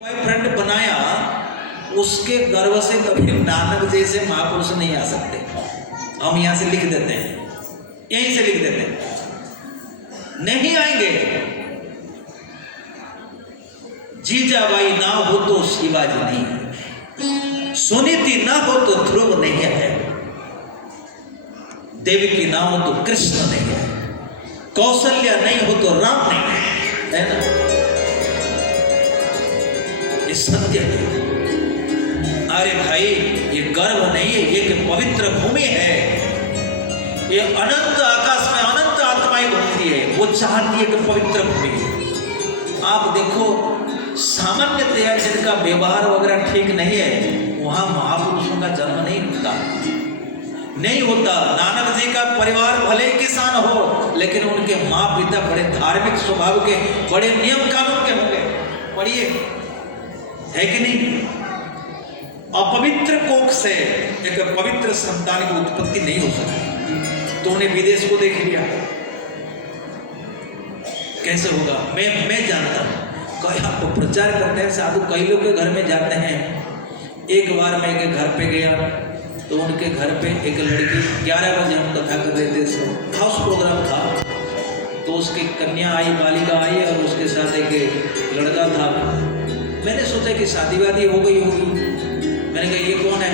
Boyfriend बनाया, उसके गर्व से कभी नानक जैसे महापुरुष नहीं आ सकते। हम यहां से लिख देते हैं, यहीं से लिख देते हैं, नहीं आएंगे। जीजाबाई ना हो तो शिवाजी नहीं है, सुनीति ना हो तो ध्रुव नहीं है, देवकी ना हो तो कृष्ण नहीं है, कौशल्या नहीं हो तो राम नहीं है ना? ये सत्य है। अरे भाई, ये गर्व नहीं है, ये पवित्र भूमि है। ये अनंत आकाश में अनंत आत्माएं घूमती है, वो चाहती है कि पवित्र भूमि। आप देखो, सामान्यतया जिनका व्यवहार वगैरह ठीक नहीं है, वहां महापुरुषों का जन्म नहीं होता। नानक जी का परिवार भले ही किसान हो, लेकिन उनके माँ पिता बड़े धार्मिक स्वभाव के, बड़े नियम कानून के होंगे। पढ़िए, है कि नहीं? अपवित्र कोख से एक पवित्र संतान की उत्पत्ति नहीं हो सकती। तो उन्हें विदेश को देख लिया, कैसे होगा? मैं जानता हूं, कई आपको प्रचार करते हैं साधु, कई लोग के घर में जाते हैं। एक बार मैं एक घर पे गया, तो उनके घर पे एक लड़की, 11 बजे हम कथा कर रहे थे, सो हाउस प्रोग्राम था, तो उसकी कन्या आई, बालिका आई और उसके साथ एक लड़का था। मैंने सोचा कि शादी वादी हो गई होगी। मैंने कहा ये कौन है?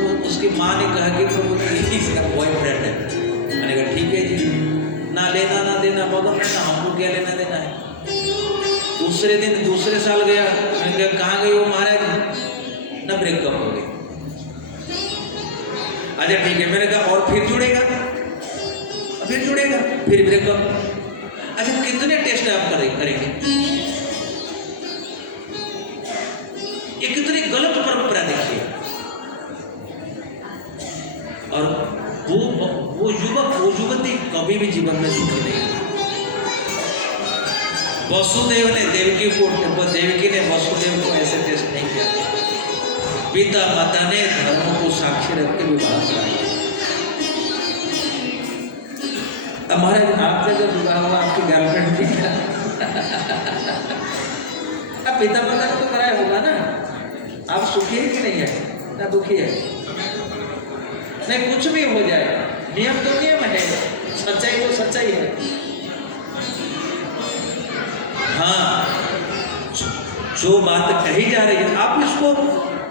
वो उसकी माँ ने कहा कि प्रभु इसका बॉयफ्रेंड है। मैंने कहा ठीक है जी, ना लेना ना देना मगर ना हमको क्या लेना देना है। दूसरे दिन दूसरे साल गया, मैंने कहा कहाँ गई वो महाराज? ना ब्रेकअप हो गई। अच्छा ठीक है, मैंने कहा और फिर जुड़ेगा, फिर ब्रेकअप। अच्छा कितने टेस्ट आप करेंगे? ये कितनी गलत परंपरा देखिए। और वो युवक, वो युवती कभी भी जीवन में सुखी नहीं। वसुदेव ने देवकी को, देवकी ने वसुदेव को ऐसे टेस्ट नहीं किया। पिता माता ने धर्मों को साक्षी रख के विवाह कराया। हमारे आपका जब विवाह हुआ, आपकी गर्लफ्रेंड थी क्या? अब पिता माता ने तो कराया होगा ना। आप सुखी है कि नहीं है? ना दुखी है? नहीं, कुछ भी हो जाए, नियम तो नियम है, सच्चाई तो सच्चाई है। हाँ, जो बात कही जा रही है, आप इसको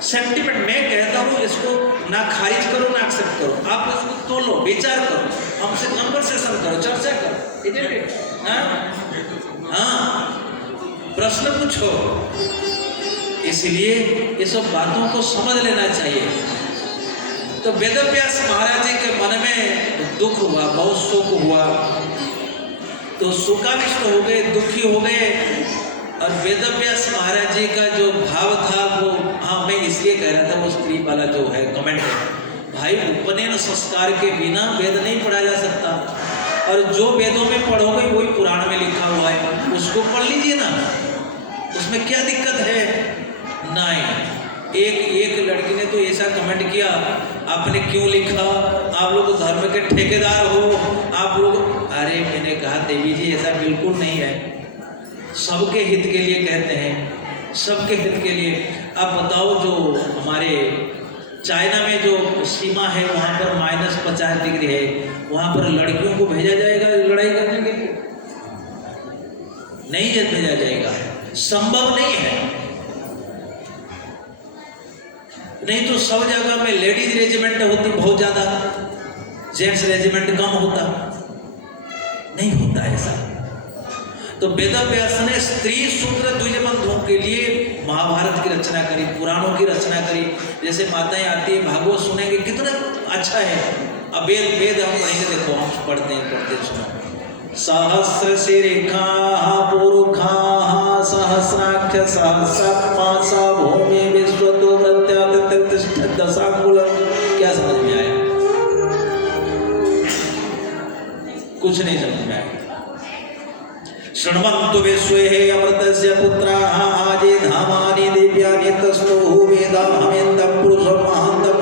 सेंटिमेंट, मैं कहता हूँ इसको ना खारिज करो ना एक्सेप्ट करो, आप इसको तोलो, विचार करो, हमसे कन्वर्सेशन करो, चर्चा करो, इधर भी हाँ प्रश्न पूछो। इसलिए ये सब बातों को समझ लेना चाहिए। तो वेदव्यास महाराज जी के मन में दुख हुआ, बहुत शोक हुआ, तो शोकाविष्ट हो गए, दुखी हो गए। और वेदव्यास महाराज जी का जो भाव था वो, हाँ मैं इसलिए कह रहा था, वो स्त्री वाला जो है कमेंट है, भाई उपनयन संस्कार के बिना वेद नहीं पढ़ा जा सकता। और जो वेदों में पढ़ोगे वही पुराण में लिखा हुआ है, उसको पढ़ लीजिए ना, उसमें क्या दिक्कत है? नहीं। एक लड़की ने तो ऐसा कमेंट किया, आपने क्यों लिखा? आप लोग धर्म के ठेकेदार हो, आप लोग। अरे मैंने कहा देवी जी ऐसा बिल्कुल नहीं है, सबके हित के लिए कहते हैं, सबके हित के लिए। आप बताओ, जो हमारे चाइना में जो सीमा है वहाँ पर -50 डिग्री है, वहाँ पर लड़कियों को भेजा जाएगा लड़ाई करने के लिए? नहीं भेजा जाएगा, संभव नहीं है। नहीं तो सब जगह में लेडीज रेजिमेंट होती बहुत ज्यादा, जेंट्स रेजिमेंट कम होता, नहीं होता ऐसा। तो वेदव्यास ने स्त्री शूद्र द्विजबंधुओं के लिए महाभारत की रचना करी, पुराणों की रचना करी। जैसे माताएं आती है, भागवत सुनेंगे, कितना अच्छा है। अब वेद हम पढ़ेंगे, देखो हम पढ़ते सुनो। सहस्र शिरेखा पुरुखा सहस्राक्ष सहस्रपा सा भूमि विश्वतो प्रत्यातिष्ठ दशाकुलम। क्या समझ में आया? कुछ नहीं समझ में आया। शृण्वन्तु विश्वे अमृतस्य पुत्राः आजे धामानि दिव्यानि तस्थो वेदाहमेन्दं पुरुषं महान्तं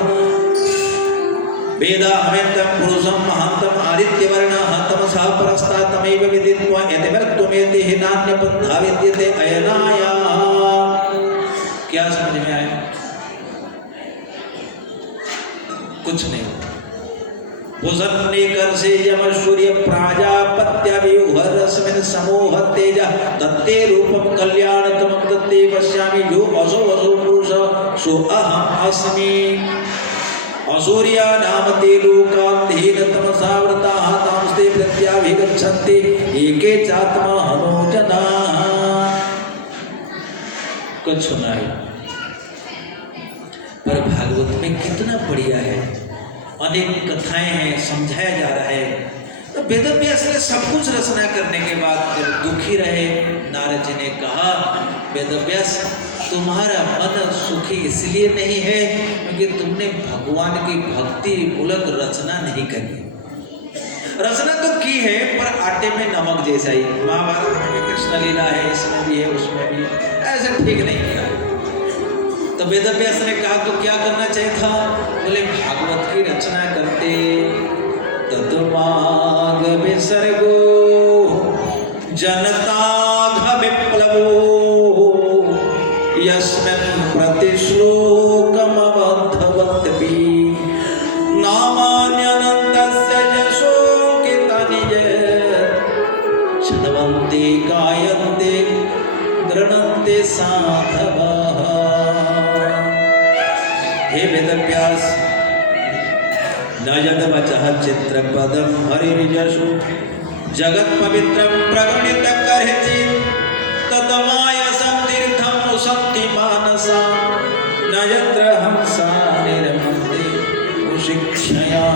आदित्यवर्णः तमसा परस्तात् तमेव विदित्वा यदिवर्तुमेति हि नान्यपन्था विद्यते अयनाया। क्या समझ में आया? कुछ नहीं। भुजन्नेकर से यम सूर्य प्राजापत्य विहरस्मिन समोह तेज दत्ते रूपम कल्याणतमं दत्ते पश्यामि यो असो असो पुरुष सो अहम अस्मि। असूर्या नाम ते लोकान्धेन तमसावृताः तांस्ते प्रत्याभिगच्छन्ति एके चात्मा हनोजनाः। कुछ सुना है पर भागवत में कितना बढ़िया है, अनेक कथाएं हैं, समझाया जा रहा है। तो वेदव्यास ने सब कुछ रचना करने के बाद जब दुखी रहे, नारद जी ने कहा वेदव्यास तुम्हारा मन सुखी इसलिए नहीं है क्योंकि तुमने भगवान की भक्ति मूलक रचना नहीं करी। रचना तो की है पर आटे में नमक जैसा ही। महाभारत में भी कृष्ण लीला है, इसमें भी है उसमें भी, ऐसे ठीक नहीं किया। तो वेदव्यास ने कहा तो क्या करना चाहिए था? बोले भागवत की रचना करते। तत्माग विसर्गो जनताघ विप्लवो यस्मिन् प्रतिश्लोकम बद्धवत्पि नामान्यनन्दस्य यशोकितानि छन्दवन्ते गायन्ते गृह्णन्ते साधवः। हे वेदव्यास न यद्वचः चित्रपदं हरिर्यशो जगत् पवित्रं प्रगणित कर्हिचित् ततमायसं तीर्थं सन्ति मानसा न यत्र हंसा निर्मन्ते शिक्षया।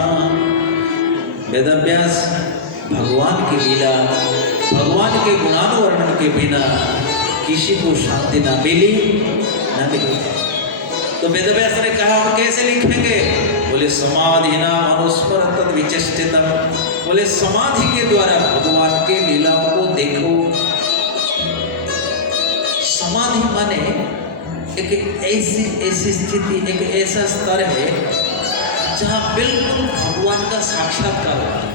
वेदव्यास भगवान की लीला, भगवान के गुणानुवर्णन के बिना किसी को शांति न मिली न मिली। तो वेदव्यास ने कहा हम कैसे लिखेंगे? बोले समाधि ना अनुस्मर तद विचेष्टितम। बोले समाधि के द्वारा भगवान के लीलाओं को देखो। समाधि माने एक ऐसी स्थिति, एक ऐसा स्तर है जहां बिल्कुल भगवान का साक्षात्कार होता है।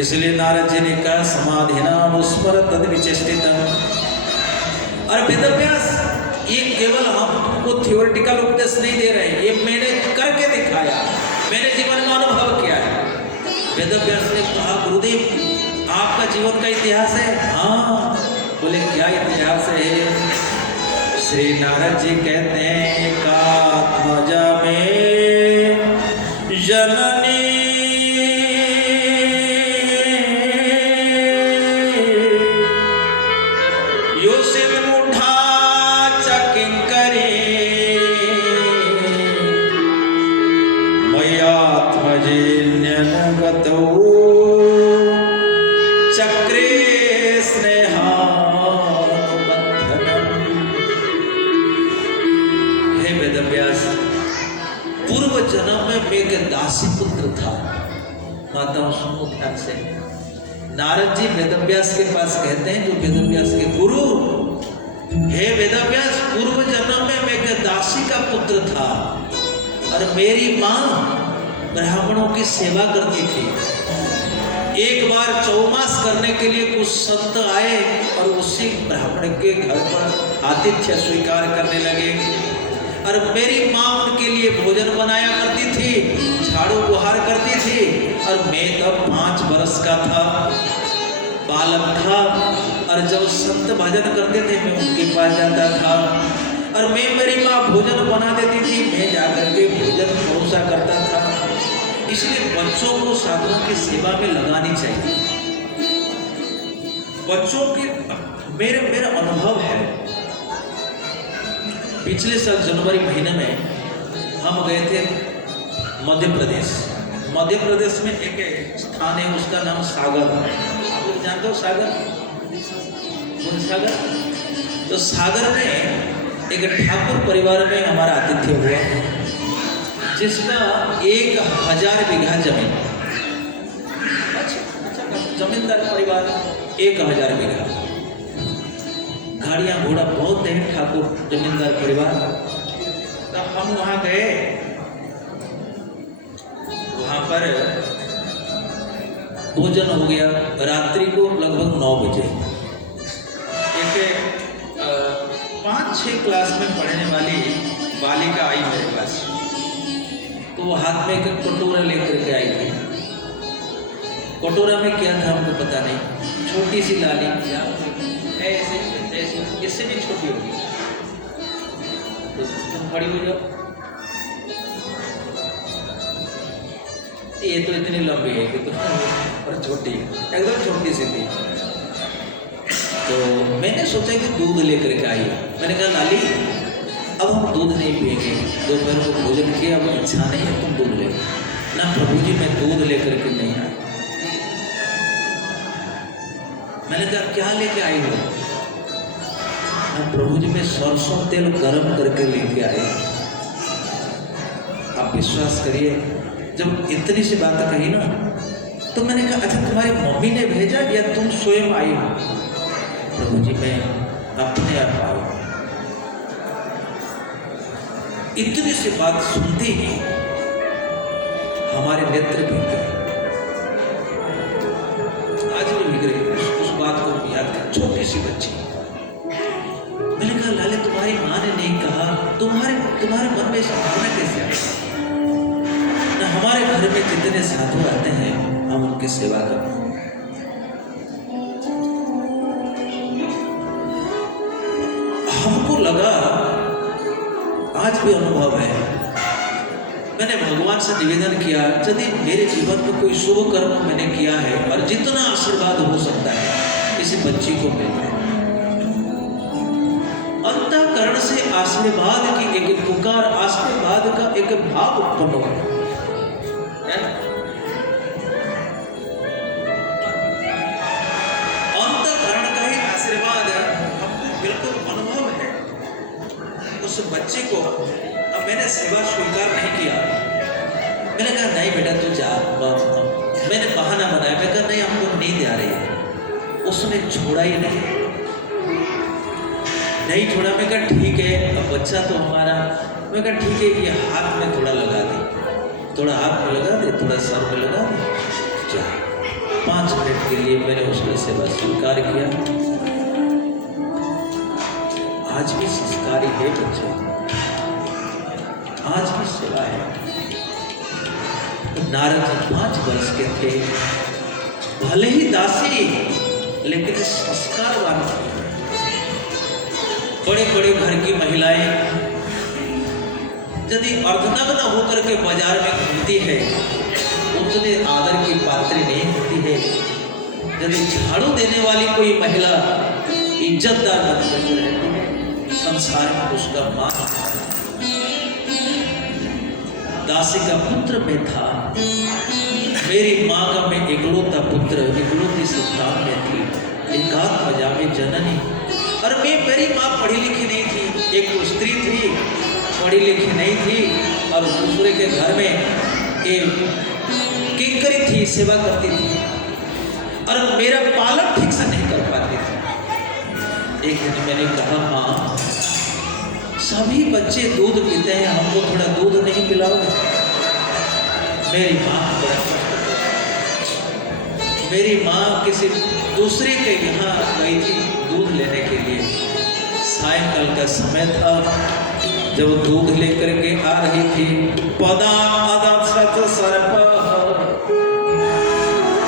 इसलिए नारद जी ने कहा समाधि ना अनुस्मर तद विचेष्टितम। और वेदव्यास ये केवल हमको थियोरिटिकल उपदेश नहीं दे रहे, ये मैंने करके दिखाया, मैंने जीवन में अनुभव किया है। वेदव्यास ने कहा गुरुदेव आपका जीवन का इतिहास है? हाँ। बोले क्या इतिहास है? श्री नारद जी कहते हैं एकात्मजा में जननी चक्रे हे वेदव्यास पूर्व जन्म में मैं एक दासी पुत्र था। माताओं सुनो ध्यान से। नारद जी वेदव्यास के पास कहते हैं, जो वेदव्यास के गुरु, हे वेदव्यास पूर्व जन्म में मैं एक दासी का पुत्र था और मेरी माँ ब्राह्मणों की सेवा करती थी। एक बार चौमास करने के लिए कुछ संत आए और उसी ब्राह्मण के घर पर आतिथ्य स्वीकार करने लगे और मेरी माँ उनके लिए भोजन बनाया करती थी, झाड़ू बुहार करती थी और मैं तब 5 वर्ष का था, बालक था। और जब संत भजन करते थे मैं उनके पास जाता था और मेरी माँ भोजन बना देती थी, मैं जाकर के भोजन परोसा करता था। इसलिए बच्चों को साधुओं की सेवा में लगानी चाहिए। बच्चों की मेरा अनुभव है, पिछले साल जनवरी महीने में हम गए थे मध्य प्रदेश। मध्य प्रदेश में एक स्थान है, उसका नाम सागर। आप लोग जानते हो सागर? कौन सागर? तो सागर में एक ठाकुर परिवार में हमारा आतिथ्य हुआ, जिसका 1000 बीघा जमीन। जमींदार परिवार 1000 बीघा, गाड़ियां घोड़ा बहुत है, ठाकुर जमींदार परिवार। तो हम वहां गए, वहां पर भोजन हो गया रात्रि को लगभग 9 बजे। एक 5-6 क्लास में पढ़ने वाली बालिका आई मेरे पास, तो वो हाथ में एक कटोरा लेकर के आई थी। कटोरा में क्या था हमको पता नहीं, छोटी सी लाली ऐसे ऐसे, इससे भी छोटी होगी, तो तुम खड़ी हो जाओ, ये तो इतनी लंबी है कि तो और छोटी है, एकदम छोटी सी थी। तो मैंने सोचा कि दूध लेकर के आई। मैंने कहा लाली अब हम दूध नहीं पिएंगे, दोपहर को भोजन किया, अब इच्छा नहीं है, तुम दूध ले। ना प्रभु जी मैं दूध लेकर के नहीं आई। मैंने कहा क्या लेके आई हो? ना प्रभु जी मैं सरसों तेल गर्म करके लेके आई। आप विश्वास करिए, जब इतनी सी बात कही ना, तो मैंने कहा अच्छा तुम्हारी मम्मी ने भेजा या तुम स्वयं आई हो? प्रभु जी मैं अपने आप आऊँ। इतनी सी बात सुनते ही हमारे नेत्र भीगे, आज भी भीग रहे उस बात को याद कर। छोटी सी बच्ची, मैंने कहा लाले तुम्हारी माँ ने नहीं कहा, तुम्हारे मन में ऐसा भावना कैसे आया? ना हमारे घर में जितने साधु आते हैं हम उनकी सेवा करते हैं। हमको लगा, आज भी अनुभव है, मैंने भगवान से निवेदन किया यदि मेरे जीवन में कोई शुभ कर्म मैंने किया है और जितना आशीर्वाद हो सकता है इसी बच्ची को मिल जाए। अंतःकरण से आशीर्वाद की एक पुकार, आशीर्वाद का एक भाव उत्पन्न हो। अंतःकरण का ही आशीर्वाद हमको बिल्कुल अनुभव है। उस बच्चे को अब मैंने सेवा स्वीकार नहीं किया। मैंने कहा नहीं बेटा तू जा, मैंने बहाना बनाया, मैं कहा नहीं हमको नींद आ रही है। उसने छोड़ा ही नहीं छोड़ा। मैं कहा ठीक है, अब बच्चा तो हमारा, मैं कहा ठीक है ये हाथ में थोड़ा लगा दे, थोड़ा हाथ में लगा दे, थोड़ा सर में लगा दे, जा। 5 मिनट के लिए मैंने उसकी सेवा स्वीकार किया। आज भी संस्कारी है बच्चे, आज भी सेवा है। नारद जी 5 वर्ष के थे, भले ही दासी लेकिन संस्कारवान थे। बड़े बड़े घर की महिलाएं यदि अर्धनग्न होकर के बाजार में घूमती है उतने आदर की पात्री नहीं होती है। यदि झाड़ू देने वाली कोई महिला इज्जतदार बनकर रहती है, संसार में उसका मान। दासी का पुत्र मैं था, मेरी माँ का मैं इकलौता पुत्र, इकलौती संतान में थी, एकांत मजामे जननी। और मेरी माँ पढ़ी लिखी नहीं थी, एक स्त्री थी पढ़ी लिखी नहीं थी और दूसरे के घर में एक किंकरी थी, सेवा करती थी और मेरा पालन ठीक से नहीं कर पाती थी। एक दिन मैंने कहा माँ सभी बच्चे दूध पीते हैं, हमको थोड़ा दूध नहीं पिलाओगे? मेरी माँ मेरी माँ किसी दूसरे के यहाँ गई थी दूध लेने के लिए। सायंकाल का समय था, जब दूध लेकर के आ रही थी,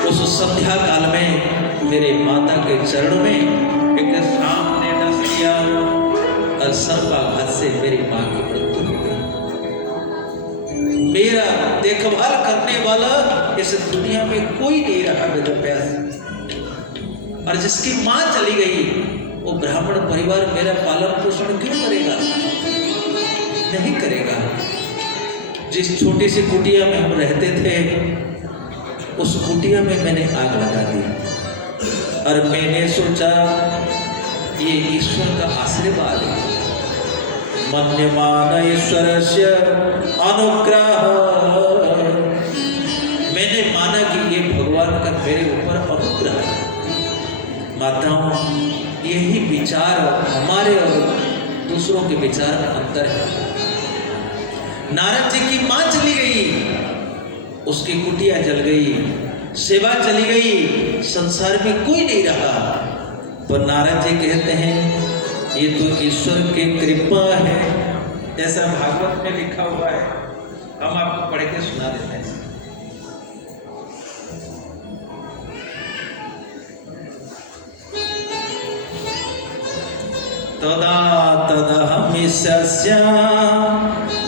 उस संध्या काल में मेरे माता के चरणों में एक सांप ने डस लिया और सर्पाघात से मेरी माँ की मृत्यु हो गई। मेरा देखभाल करने वाला इस दुनिया में कोई नहीं रहा वेदव्यास। और जिसकी माँ चली गई वो ब्राह्मण परिवार मेरा पालन पोषण क्यों करेगा? नहीं करेगा। जिस छोटी सी कुटिया में हम रहते थे उस कुटिया में मैंने आग लगा दी और मैंने सोचा ये ईश्वर का आशीर्वाद है। मन्यमान ईश्वरस्य अनुग्रह, मैंने माना कि ये भगवान का मेरे ऊपर अनुग्रह है। माताओं यही विचार हमारे और दूसरों के विचार में अंतर है। नारद जी की मां चली गई, उसकी कुटिया जल गई, सेवा चली गई, संसार में कोई नहीं रहा। पर नारद जी कहते हैं ये तो ईश्वर की कृपा है, ऐसा भागवत में लिखा हुआ है। हम आपको पढ़ के सुना देते हैं। तदा तदहमिष्यस्य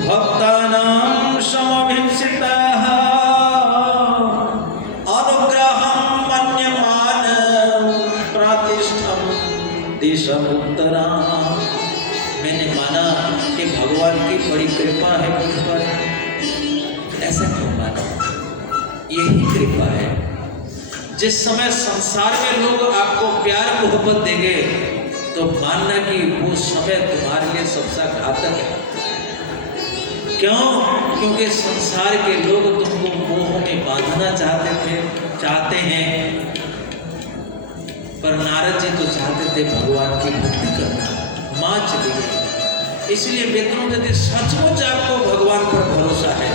भक्तानां समभीप्सितः अनुग्रहं मन्यमान प्रतिष्ठं दिशमुत्तरा। मैंने माना कि भगवान की बड़ी कृपा है मुझ पर। ऐसा क्यों माना? यही कृपा है। जिस समय संसार में लोग आपको प्यार मोहब्बत देंगे तो मानना कि वो समय तुम्हारे लिए सबसे घातक है। क्यों? क्योंकि संसार के लोग तुमको मोह में बांधना चाहते हैं, पर नारद जी तो चाहते थे भगवान की भक्ति करना। मां चली गई। इसलिए मित्रों, यदि सचमुच आपको भगवान पर भरोसा है,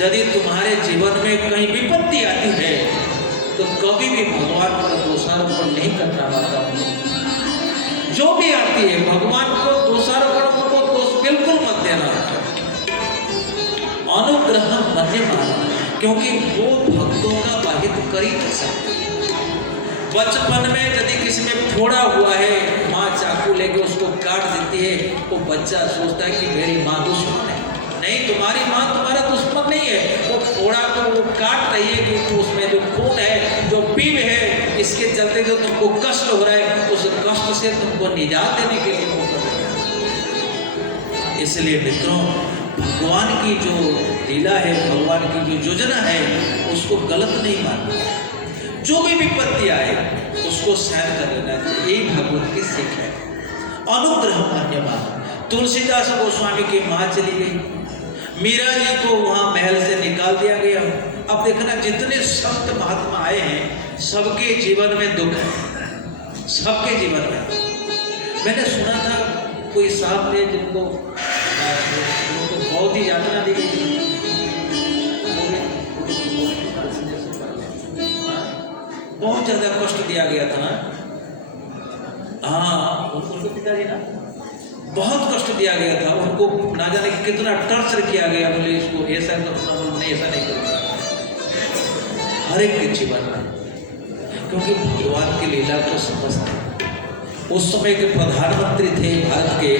यदि तुम्हारे जीवन में कहीं विपत्ति आती है तो कभी भी भगवान पर दोषारोपण नहीं करना। माता जो भी आती है भगवान को दोषारोपण को दोष बिल्कुल मत देना। अनुग्रह मन्यमान, क्योंकि वो भक्तों का वाहित कर ही नहीं सकते। बचपन में यदि किसी में फोड़ा हुआ है, माँ चाकू लेके उसको काट देती है, वो बच्चा सोचता है कि मेरी माँ दुश्मन है। नहीं, तुम्हारी माँ तुम्हारा दुश्मन नहीं है। वो फोड़ा को वो काट रही है कि उसमें जो खून है, जो पीव है, इसके चलते जो तुमको कष्ट हो रहा है, उस कष्ट से तुमको निजात देने के लिए वो कर रही है। इसलिए मित्रों, भगवान की जो लीला है, भगवान की जो योजना है, उसको गलत नहीं मानना। जो भी विपत्ति आए उसको सहन कर लेना चाहिए। यही भगवत की सीख है। अनुग्रह मन्यमान। तुलसीदास गोस्वामी की माँ चली गई, मीरा जी को वहां महल से निकाल दिया गया। अब देखना, जितने संत महात्मा आए हैं सबके जीवन में दुख है, सबके जीवन में। मैंने सुना था कोई साहब ने जिनको बहुत ही यातना दी गई, बहुत ज्यादा कष्ट दिया गया था ना। हाँ, उनको पिताजी ना बहुत कष्ट दिया गया था उनको, ना जाने कितना टॉर्चर किया गया। बोले इसको ऐसा करना, नहीं ऐसा नहीं करना। हर एक के जीवन में, क्योंकि भगवान की लीला को समझते। उस समय के प्रधानमंत्री थे भारत के,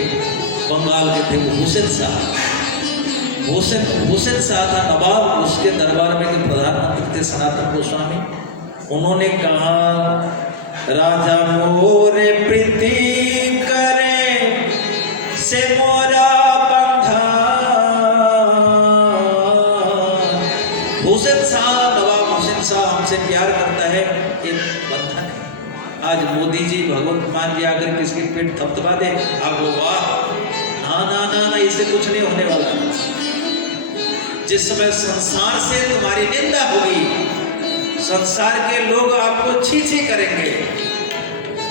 बंगाल के थे वो हुसैन साहब। हुसैन शाह था नवाब, उसके दरबार में के प्रधानमंत्री थे सनातन गोस्वामी। उन्होंने कहा, राजा मोरे प्रीति करे से मोरा बंधा। हुसैन शाह, नवाब हुसैन शाह हमसे प्यार करता है, ये बंधन है। आज मोदी जी, भगवंत मान जी आकर किसकी पेट थपथपा दे, आप वो वाह, ना ना ना ना, इससे कुछ नहीं होने वाला। जिस समय संसार से तुम्हारी निंदा होगी, संसार के लोग आपको छी छी करेंगे,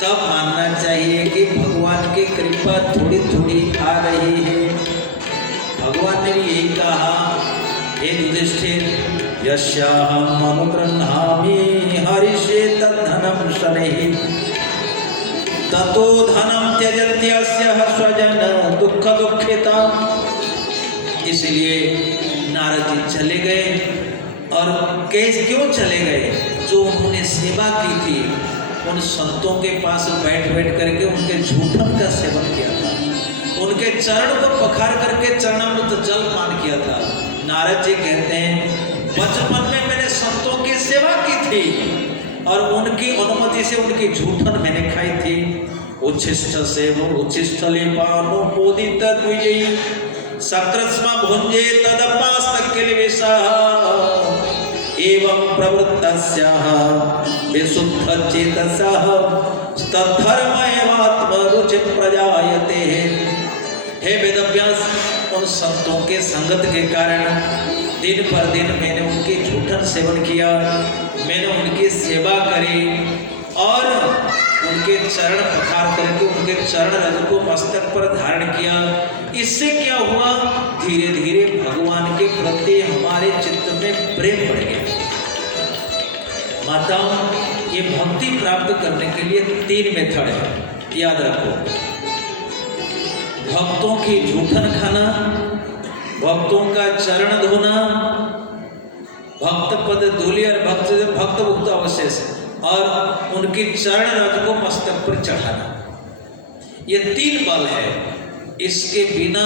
तब मानना चाहिए कि भगवान की कृपा थोड़ी थोड़ी आ रही है। भगवान ने भी यही कहा, हे युधिष्ठिर, यस्याहम् अनुगृह्णामि हरिषे तद्धनम् शनैः ततो धनम त्यजत्यस्य स्वजन दुःख दुःखिता। इसलिए नारद जी चले गए। और कैसे क्यों चले गए? जो उन्होंने सेवा की थी, उन संतों के पास बैठ करके उनके झूठन का सेवन किया था, उनके चरण को पखार करके चरणामृत जल पान किया था। नारद जी कहते हैं, बचपन में मैंने संतों की सेवा की थी और उनकी अनुमति से उनकी झूठन मैंने खाई थी। उच्छिष्ट से वो उच्छिष्ट लेपानो मोदित द्विजयी सकृत्स्म भुंजे तदपास्त किलवेशः एवं प्रवृत्तस्यः विशुद्ध चेतसः तद्धर्मैवात्मरुचि प्रजायते। हे वेदव्यास, उन संतों के संगत के कारण दिन पर दिन मैंने उनकी झूठन सेवन किया, मैंने उनकी सेवा करी और उनके चरण पखार करके उनके चरण रज को मस्तक पर धारण किया। इससे क्या हुआ? धीरे धीरे भगवान के प्रति हमारे चित्त में प्रेम बढ़ गया। माताओं, ये भक्ति प्राप्त करने के लिए 3 मेथड है, याद रखो। भक्तों की जूठन खाना, भक्तों का चरण धोना, भक्त पद धूलि और भक्त भुक्त अवशेष और उनकी चरण रज को मस्तक पर चढ़ाना, ये 3 बल है। इसके बिना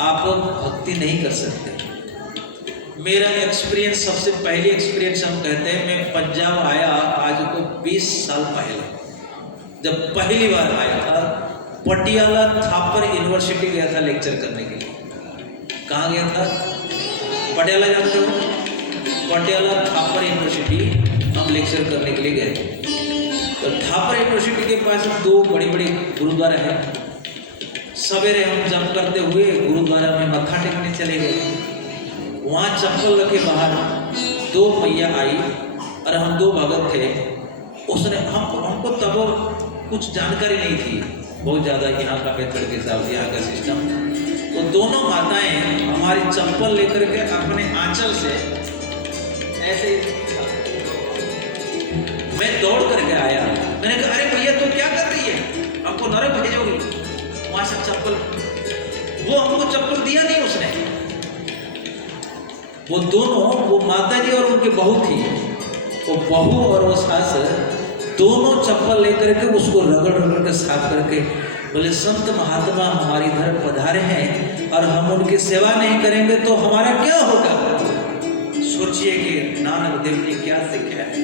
आप भक्ति नहीं कर सकते। मेरा एक्सपीरियंस, सबसे पहली एक्सपीरियंस हम कहते हैं, मैं पंजाब आया आज को 20 साल पहले। जब पहली बार आया था, पटियाला थापर यूनिवर्सिटी गया था लेक्चर करने के लिए। कहाँ गया था? पटियाला जानते हो? पटियाला थापर यूनिवर्सिटी हम लेक्चर करने के लिए गए। तो थापर यूनिवर्सिटी के पास 2 बड़ी बड़ी गुरुद्वारा है। सवेरे हम जम करते हुए गुरुद्वारा में मत्था टेकने चले गए। वहाँ चप्पल रखे बाहर 2 मैया आई और हम 2 भगत थे। उसने हमको तब कुछ जानकारी नहीं थी बहुत ज़्यादा यहाँ का मेथड के साथ, यहाँ का सिस्टम। तो दोनों माताएं हमारी चप्पल लेकर के अपने आंचल से ऐसे, मैं दौड़ करके आया। मैंने कहा अरे भैया तुम क्या कर रही है, हमको नरक भेजोगी? वहां से चप्पल, वो हमको चप्पल दिया नहीं उसने। वो दोनों, वो माता जी और उनकी बहू थी, वो बहू और वो सास दोनों चप्पल लेकर के उसको रगड़ रगड़ के साफ करके बोले संत महात्मा हमारे इधर पधारे हैं और हम उनकी सेवा नहीं करेंगे तो हमारा क्या होगा? सोचिए कि नानक देव ने क्या सिखाया है।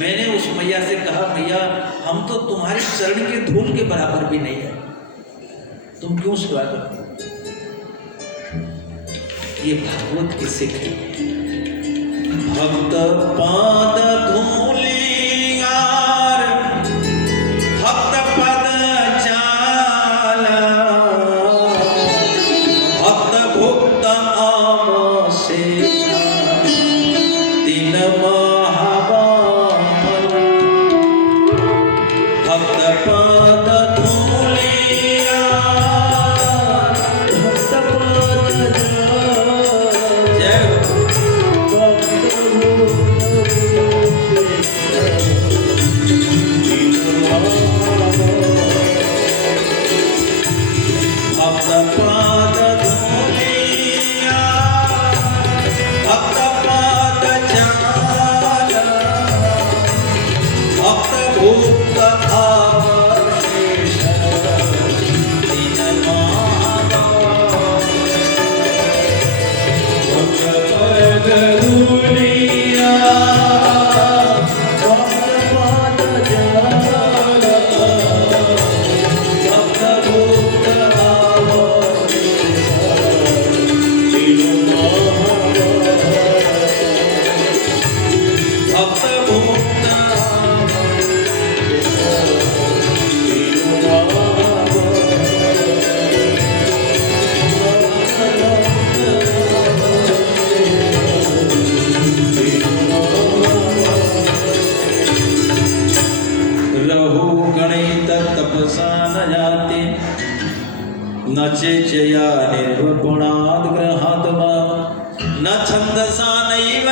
मैंने उस मैया से कहा मैया हम तो तुम्हारे चरण के धूल के बराबर भी नहीं है, तुम क्यों सेवा करते? ये भागवत की सिख है। भक्त पाद धूलियार भक्त पद जाला भक्त भुक्त अवशेषा तीन महाबाल भक्त पद धूलियार भक्त पद जय नचे जया निर्वपुणाद ग्रहात्मा न छंदसा नैव